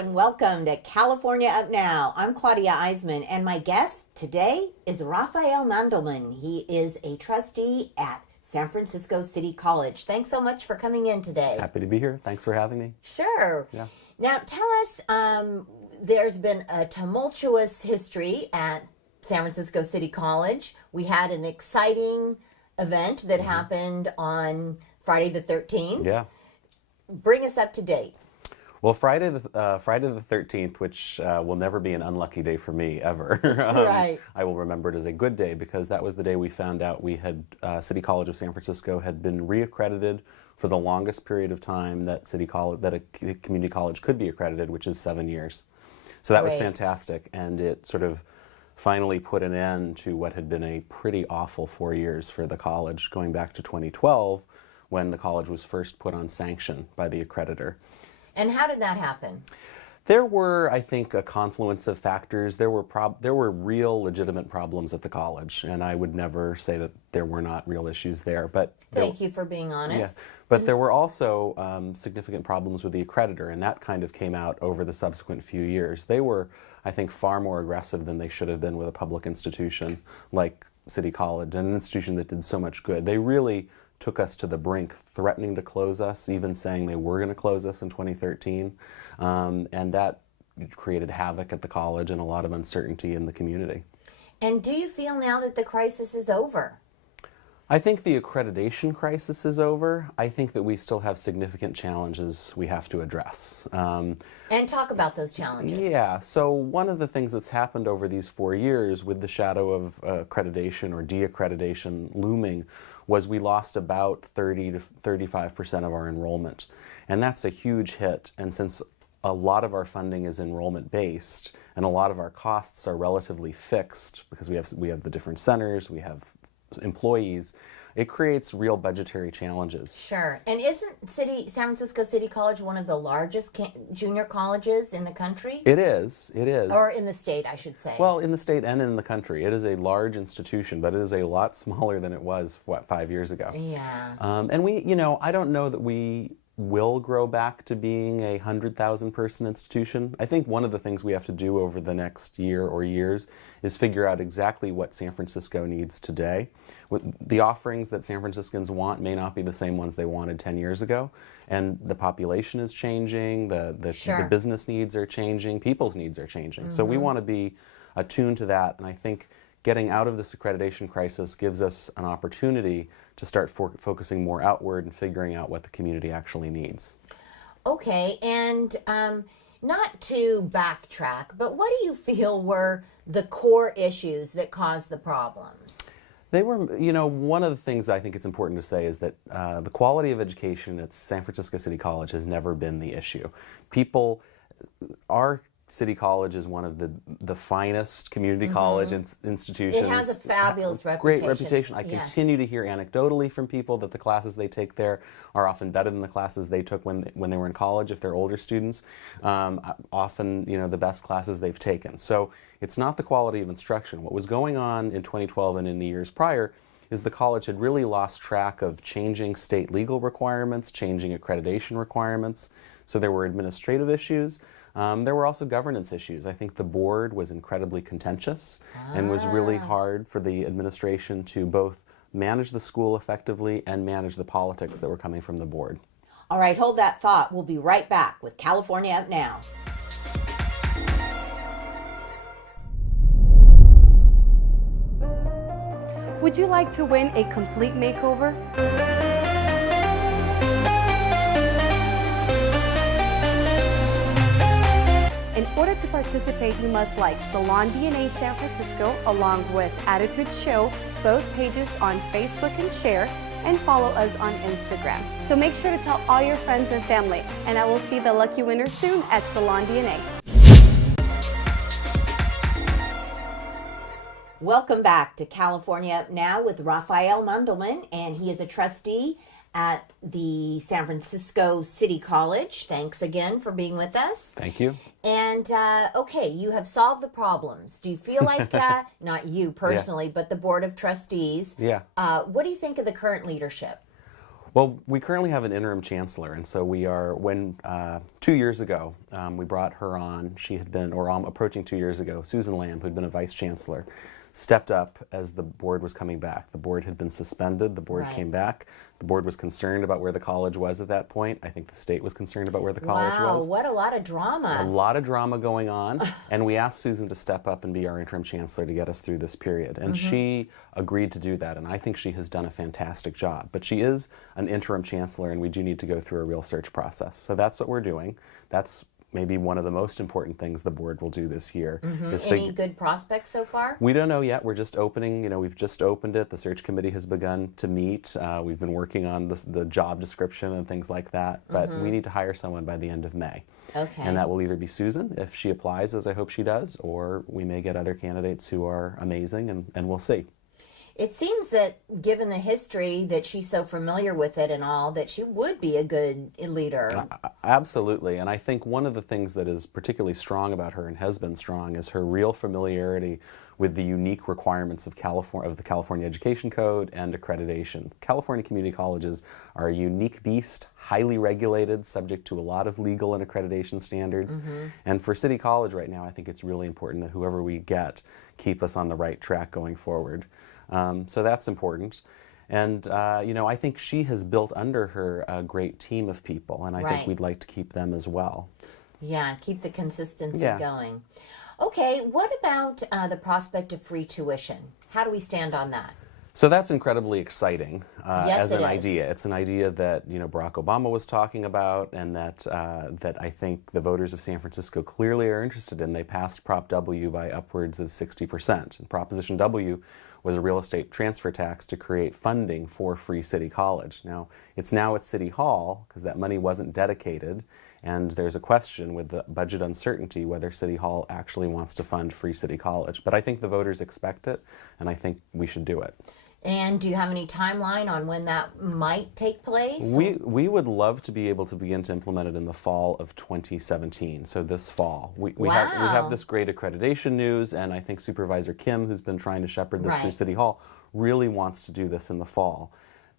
and welcome to California Up Now. I'm Claudia Eisman, and my guest today is Rafael Mandelman. He is a trustee at San Francisco City College. Thanks so much for coming in today. Happy to be here. Thanks for having me. Sure. Yeah. Now, tell us, there's been a tumultuous history at San Francisco City College. We had an exciting event that happened on Friday the 13th. Yeah. Bring us up to date. Well, Friday the 13th, which will never be an unlucky day for me ever. Right. I will remember it as a good day because that was the day we found out City College of San Francisco had been reaccredited for the longest period of time that a community college could be accredited, which is 7 years. So that was fantastic, and it sort of finally put an end to what had been a pretty awful 4 years for the college, going back to 2012, when the college was first put on sanction by the accreditor. And how did that happen? There were, I think, a confluence of factors. There were real, legitimate problems at the college, and I would never say that there were not real issues there. But Thank you for being honest. Yeah, but there were also significant problems with the accreditor, and that kind of came out over the subsequent few years. They were, I think, far more aggressive than they should have been with a public institution like City College, an institution that did so much good. They really took us to the brink, threatening to close us, even saying they were going to close us in 2013. And that created havoc at the college and a lot of uncertainty in the community. And do you feel now that the crisis is over? I think the accreditation crisis is over. I think that we still have significant challenges we have to address. And talk about those challenges. Yeah, so one of the things that's happened over these 4 years with the shadow of accreditation or de-accreditation looming was we lost about 30 to 35% of our enrollment. And that's a huge hit. And since a lot of our funding is enrollment based and a lot of our costs are relatively fixed because we have the different centers, we have employees, it creates real budgetary challenges. Sure. And isn't San Francisco City College one of the largest junior colleges in the country? It is. Or in the state, I should say. Well, in the state and in the country. It is a large institution, but it is a lot smaller than it was, 5 years ago. Yeah. And I don't know that we will grow back to being a 100,000 person institution. I think one of the things we have to do over the next year or years is figure out exactly what San Francisco needs today. The offerings that San Franciscans want may not be the same ones they wanted 10 years ago, and the population is changing, the business needs are changing, people's needs are changing. So we want to be attuned to that, and I think getting out of this accreditation crisis gives us an opportunity to start focusing more outward and figuring out what the community actually needs. Okay, and not to backtrack, but what do you feel were the core issues that caused the problems? They were, one of the things I think it's important to say is that the quality of education at San Francisco City College has never been the issue. Our City College is one of the finest community college institutions. It has a fabulous reputation. Great reputation. I continue to hear anecdotally from people that the classes they take there are often better than the classes they took when they were in college if they're older students. Often, the best classes they've taken. So it's not the quality of instruction. What was going on in 2012 and in the years prior is the college had really lost track of changing state legal requirements, changing accreditation requirements. So there were administrative issues. There were also governance issues. I think the board was incredibly contentious and was really hard for the administration to both manage the school effectively and manage the politics that were coming from the board. All right, hold that thought. We'll be right back with California Up Now. Would you like to win a complete makeover? In order to participate, you must like Salon DNA San Francisco along with Attitude Show, both pages on Facebook, and share, and follow us on Instagram. So make sure to tell all your friends and family, and I will see the lucky winner soon at Salon DNA. Welcome back to California Up Now with Rafael Mandelman, and he is a trustee at the San Francisco City College. Thanks again for being with us. Thank you. And, okay, you have solved the problems. Do you feel like, not you personally, but the Board of Trustees, what do you think of the current leadership? Well, we currently have an interim chancellor, and so we are, 2 years ago, we brought her on. She had been, or approaching 2 years ago, Susan Lamb, who had been a vice chancellor, stepped up as the board was coming back. The board had been suspended, the board Right. came back. The board was concerned about where the college was at that point. I think the state was concerned about where the college Wow, was. what a lot of A drama. lot of drama going on, and we asked Susan to step up and be our interim chancellor to get us through this period, and she agreed to do that, and I think she has done a fantastic job. But she is an interim chancellor, and we do need to go through a real search process. So that's what we're doing. That's maybe one of the most important things the board will do this year. Is Any good prospects so far? we don't know yet. We're just opening. We've just opened it. The search committee has begun to meet. We've been working on the job description and things like that. But we need to hire someone by the end of May. Okay. And that will either be Susan, if she applies, as I hope she does, or we may get other candidates who are amazing, and we'll see. It seems that, given the history, that she's so familiar with it and all, that she would be a good leader. Absolutely, and I think one of the things that is particularly strong about her and has been strong is her real familiarity with the unique requirements of the California Education Code and accreditation. California community colleges are a unique beast, highly regulated, subject to a lot of legal and accreditation standards. And for City College right now, I think it's really important that whoever we get keep us on the right track going forward. So that's important. And, I think she has built under her a great team of people, and I Right. think we'd like to keep them as well. Yeah, keep the consistency Yeah. going. Okay, what about the prospect of free tuition? How do we stand on that? So that's incredibly exciting Yes, as an it is. idea. It's an idea that Barack Obama was talking about, and that I think the voters of San Francisco clearly are interested in. They passed Prop W by upwards of 60%. And Proposition W was a real estate transfer tax to create funding for free City College. Now, it's now at City Hall because that money wasn't dedicated, and there's a question with the budget uncertainty whether City Hall actually wants to fund free City College. But I think the voters expect it, and I think we should do it. And do you have any timeline on when that might take place? We would love to be able to begin to implement it in the fall of 2017, so this fall. We Wow. have this great accreditation news, and I think Supervisor Kim, who's been trying to shepherd this through Right. City Hall, really wants to do this in the fall.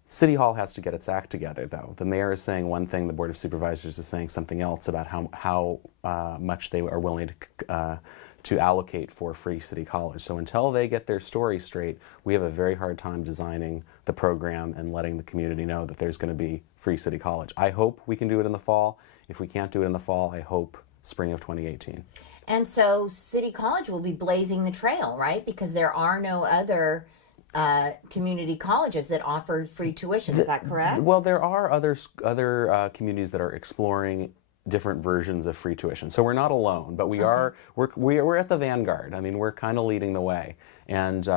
City Hall has to get its act together, though. The mayor is saying one thing, the Board of Supervisors is saying something else about how much they are willing to allocate for free City College. So until they get their story straight, we have a very hard time designing the program and letting the community know that there's going to be free City College. I hope we can do it in the fall. If we can't do it in the fall, I hope spring of 2018. And so City College will be blazing the trail, right? Because there are no other community colleges that offer free tuition. Is that correct? Well, there are other communities that are exploring different versions of free tuition. So we're not alone, but we're at the vanguard. I mean, we're kind of leading the way, and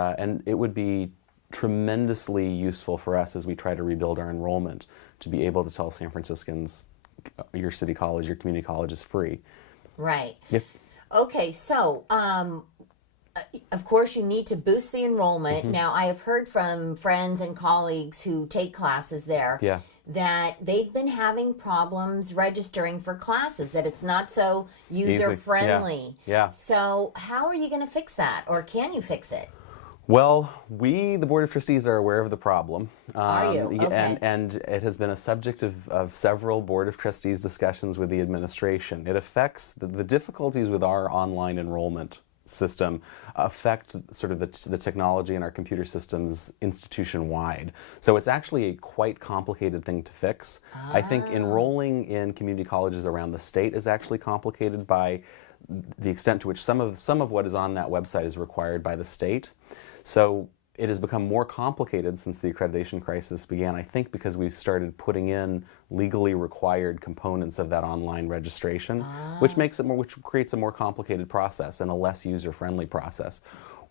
it would be tremendously useful for us as we try to rebuild our enrollment to be able to tell San Franciscans, your city college, your community college is free. Right. Yep. Okay, so of course you need to boost the enrollment. Now, I have heard from friends and colleagues who take classes there Yeah. that they've been having problems registering for classes, that it's not so user-friendly. Yeah. So how are you going to fix that, or can you fix it? Well, we, the Board of Trustees, are aware of the problem. Are you? Okay. And it has been a subject of several Board of Trustees discussions with the administration. It affects the difficulties with our online enrollment system affect sort of the technology in our computer systems institution-wide. So it's actually a quite complicated thing to fix. I think enrolling in community colleges around the state is actually complicated by the extent to which some of what is on that website is required by the state. So it has become more complicated since the accreditation crisis began, I think because we've started putting in legally required components of that online registration, which creates a more complicated process and a less user-friendly process.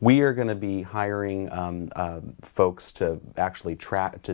We are going to be hiring folks to actually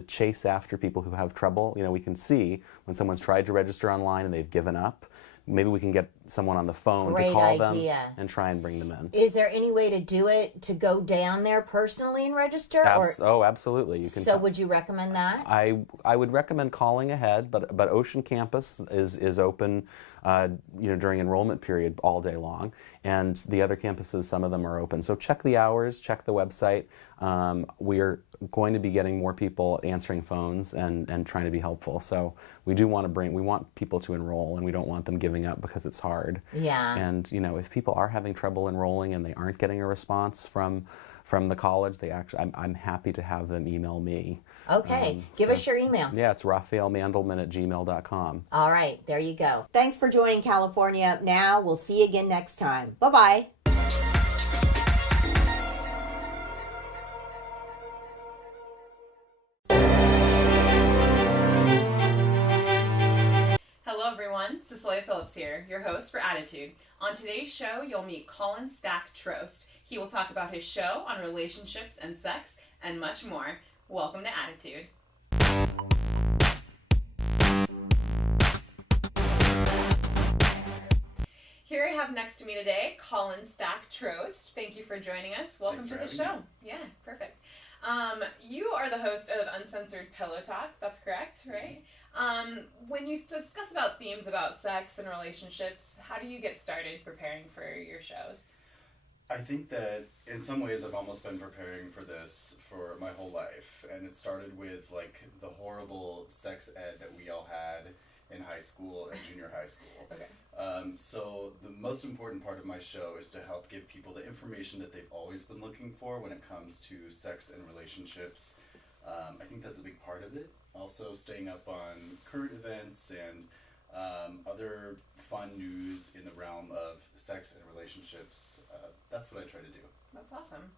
chase after people who have trouble. We can see when someone's tried to register online and they've given up. Maybe we can get someone on the phone Great to call idea. them and try and bring them in. Is there any way to do it, to go down there personally and register? Oh, absolutely. You can. So would you recommend that? I would recommend calling ahead, but Ocean Campus is open, during enrollment period all day long, and the other campuses, some of them are open. So check the hours, check the website. We're going to be getting more people answering phones and trying to be helpful. So we want people to enroll, and we don't want them giving up because it's hard. Yeah. And if people are having trouble enrolling and they aren't getting a response from the college, I'm happy to have them email me. Okay, give us your email. Yeah, it's raphaelmandelman@gmail.com. All right, there you go. Thanks for joining California Up Now. We'll see you again next time. Bye-bye. Hello everyone, Cecilia Phillips here, your host for Attitude. On today's show, you'll meet Colin Stack Trost. He will talk about his show on relationships and sex and much more. Welcome to Attitude. Here I have next to me today, Colin Stack Trost. Thank you for joining us. Welcome to the show. Yeah, perfect. You are the host of Uncensored Pillow Talk, that's correct, right? When you discuss about themes about sex and relationships, how do you get started preparing for your shows? I think that in some ways I've almost been preparing for this for my whole life, and it started with like the horrible sex ed that we all had in high school and junior high school. Okay. So the most important part of my show is to help give people the information that they've always been looking for when it comes to sex and relationships. I think that's a big part of it. Also staying up on current events and other fun news in the realm of sex and relationships. That's what I try to do. That's awesome.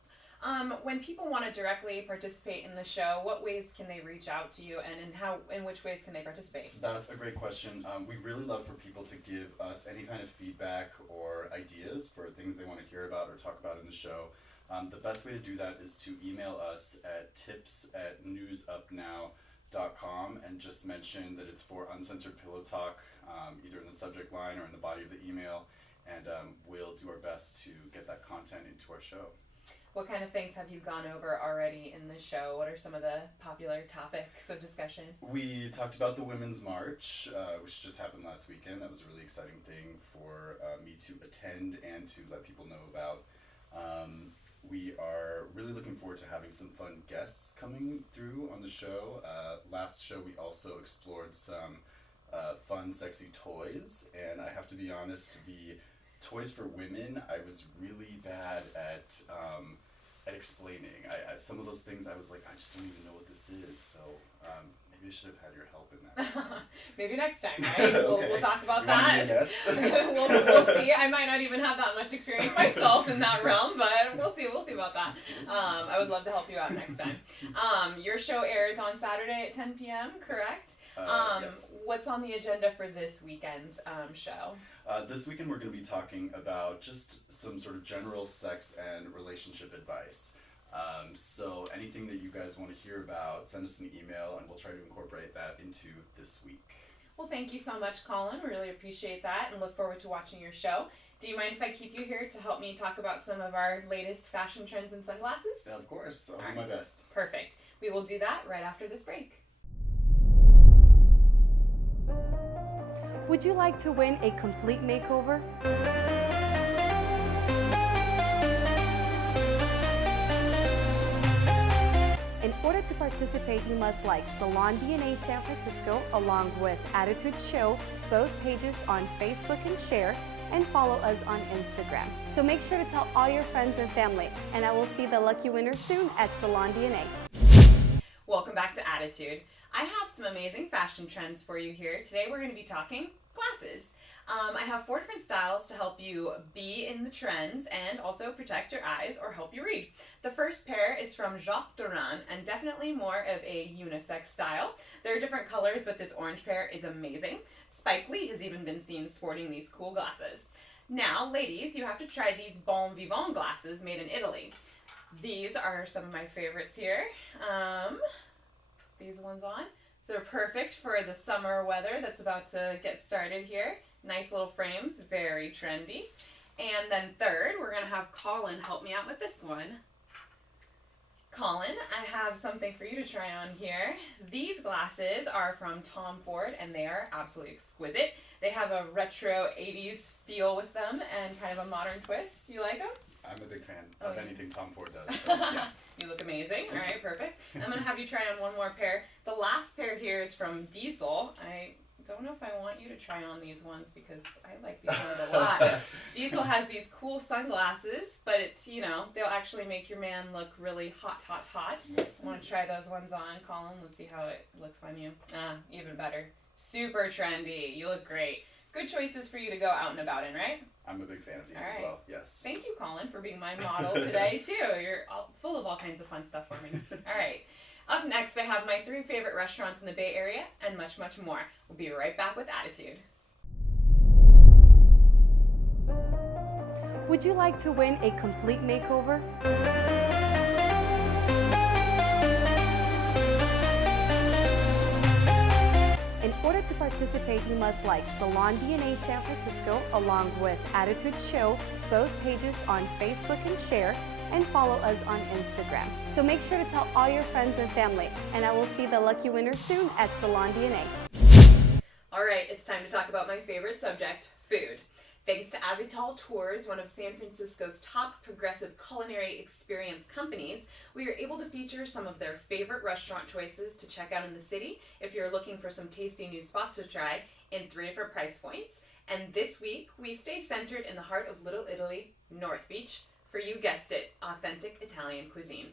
When people want to directly participate in the show, what ways can they reach out to you, and in which ways can they participate? That's a great question. We really love for people to give us any kind of feedback or ideas for things they want to hear about or talk about in the show. The best way to do that is to email us at tips@newsupnow.com and just mention that it's for Uncensored Pillow Talk, either in the subject line or in the body of the email, and we'll do our best to get that content into our show. What kind of things have you gone over already in the show? What are some of the popular topics of discussion? We talked about the Women's March, which just happened last weekend. That was a really exciting thing for me to attend and to let people know about. We are really looking forward to having some fun guests coming through on the show. Last show we also explored some fun, sexy toys, and I have to be honest, the toys for women, I was really bad at explaining. Some of those things I was like, I just don't even know what this is, so maybe I should have had your help in that. Maybe next time, right? Okay. We'll talk about You that. want me to guess? we'll see. I might not even have that much experience myself in that realm, but we'll see about that. I would love to help you out next time. Your show airs on Saturday at 10 p.m., correct? Yes. What's on the agenda for this weekend's show? This weekend we're going to be talking about just some sort of general sex and relationship advice. So anything that you guys want to hear about, send us an email and we'll try to incorporate that into this week. Well, thank you so much, Colin. We really appreciate that and look forward to watching your show. Do you mind if I keep you here to help me talk about some of our latest fashion trends and sunglasses? Yeah, of course. I'll do my best. Perfect. We will do that right after this break. Would you like to win a complete makeover? In order to participate, you must like Salon DNA San Francisco along with Attitude Show, both pages on Facebook, and share, and follow us on Instagram. So make sure to tell all your friends and family, and I will see the lucky winner soon at Salon DNA. Welcome back to Attitude. I have some amazing fashion trends for you here. Today we're going to be talking glasses. I have 4 different styles to help you be in the trends and also protect your eyes or help you read. The first pair is from Jacques Durand and definitely more of a unisex style. There are different colors, but this orange pair is amazing. Spike Lee has even been seen sporting these cool glasses. Now, ladies, you have to try these Bon Vivant glasses made in Italy. These are some of my favorites here. These ones on. So they're perfect for the summer weather that's about to get started here. Nice little frames, very trendy. And then third, we're going to have Colin help me out with this one. Colin, I have something for you to try on here. These glasses are from Tom Ford, and they are absolutely exquisite. They have a retro 80s feel with them and kind of a modern twist. You like them? I'm a big fan of anything Tom Ford does. So, yeah. You look amazing. All right, perfect. I'm going to have you try on one more pair. The last pair here is from Diesel. I don't know if I want you to try on these ones because I like these ones a lot. Diesel has these cool sunglasses, but it's, you know, they'll actually make your man look really hot, hot, hot. I want to try those ones on, Colin. Let's see how it looks on you. Even better. Super trendy. You look great. Good choices for you to go out and about in, right? I'm a big fan of these All as right. well, yes. Thank you, Colin, for being my model today, too. You're full of all kinds of fun stuff for me. All right. Up next, I have my 3 favorite restaurants in the Bay Area and much, much more. We'll be right back with Attitude. Would you like to win a complete makeover? In order to participate, you must like Salon DNA San Francisco along with Attitude Show, both pages on Facebook, and share, and follow us on Instagram. So make sure to tell all your friends and family, and I will see the lucky winner soon at Salon DNA. All right, it's time to talk about my favorite subject, food. Thanks to Avital Tours, one of San Francisco's top progressive culinary experience companies, we are able to feature some of their favorite restaurant choices to check out in the city if you're looking for some tasty new spots to try in 3 different price points. And this week, we stay centered in the heart of Little Italy, North Beach, for you guessed it, authentic Italian cuisine.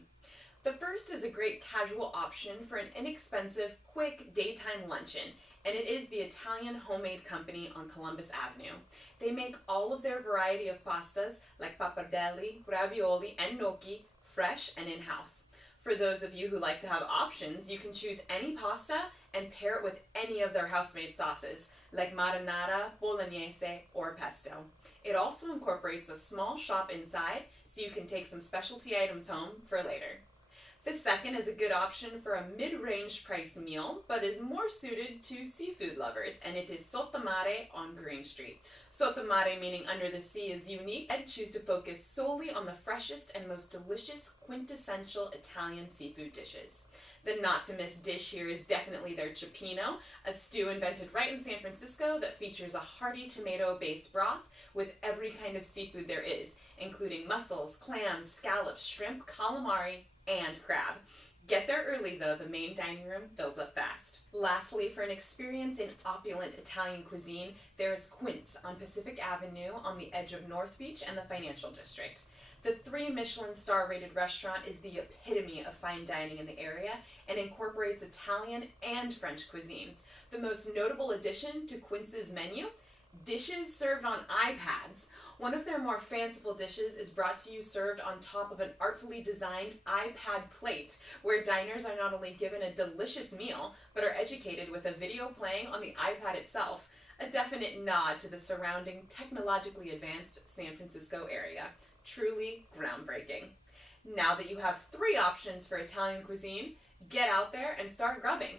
The first is a great casual option for an inexpensive, quick daytime luncheon, and it is the Italian Homemade Company on Columbus Avenue. They make all of their variety of pastas like pappardelle, ravioli, and gnocchi fresh and in-house. For those of you who like to have options, you can choose any pasta and pair it with any of their house-made sauces like marinara, bolognese, or pesto. It also incorporates a small shop inside so you can take some specialty items home for later. The second is a good option for a mid-range price meal, but is more suited to seafood lovers, and it is Sottomare on Green Street. Sottomare, meaning under the sea, is unique and choose to focus solely on the freshest and most delicious quintessential Italian seafood dishes. The not-to-miss dish here is definitely their cioppino, a stew invented right in San Francisco that features a hearty tomato-based broth with every kind of seafood there is, including mussels, clams, scallops, shrimp, calamari, and crab. Get there early though, the main dining room fills up fast. Lastly, for an experience in opulent Italian cuisine, there is Quince on Pacific Avenue on the edge of North Beach and the Financial District. The 3 Michelin star rated restaurant is the epitome of fine dining in the area and incorporates Italian and French cuisine. The most notable addition to Quince's menu, dishes served on iPads. One of their more fanciful dishes is brought to you served on top of an artfully designed iPad plate, where diners are not only given a delicious meal, but are educated with a video playing on the iPad itself, a definite nod to the surrounding technologically advanced San Francisco area. Truly groundbreaking. Now that you have 3 options for Italian cuisine, get out there and start grubbing.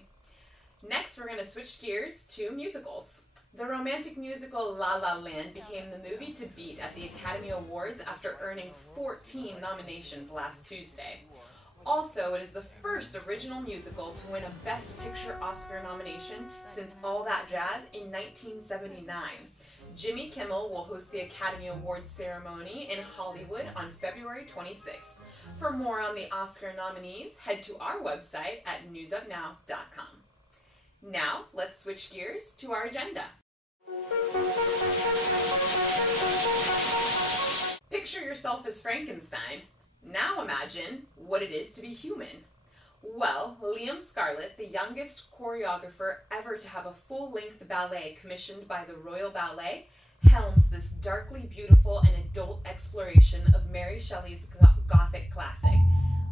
Next, we're going to switch gears to musicals. The romantic musical La La Land became the movie to beat at the Academy Awards after earning 14 nominations last Tuesday. Also, it is the first original musical to win a Best Picture Oscar nomination since All That Jazz in 1979. Jimmy Kimmel will host the Academy Awards ceremony in Hollywood on February 26th. For more on the Oscar nominees, head to our website at newsupnow.com. Now, let's switch gears to our agenda. Picture yourself as Frankenstein. Now imagine what it is to be human. Well, Liam Scarlett, the youngest choreographer ever to have a full-length ballet commissioned by the Royal Ballet, helms this darkly beautiful and adult exploration of Mary Shelley's Gothic classic.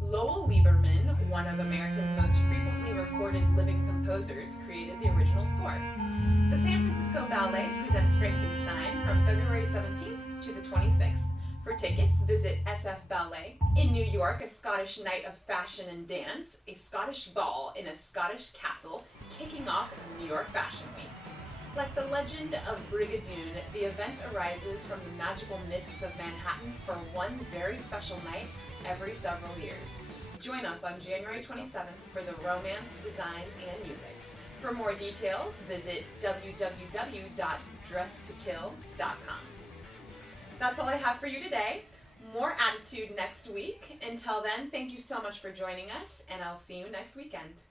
Lowell Lieberman, one of America's most frequently recorded living composers, created the original score. The San Francisco Ballet presents Frankenstein from February 17th to the 26th. For tickets, visit SF Ballet. In New York, a Scottish night of fashion and dance, a Scottish ball in a Scottish castle, kicking off New York Fashion Week. Like the legend of Brigadoon, the event arises from the magical mists of Manhattan for one very special night every several years. Join us on January 27th for the romance, design, and music. For more details, visit www.dresstokill.com. That's all I have for you today. More Attitude next week. Until then, thank you so much for joining us, and I'll see you next weekend.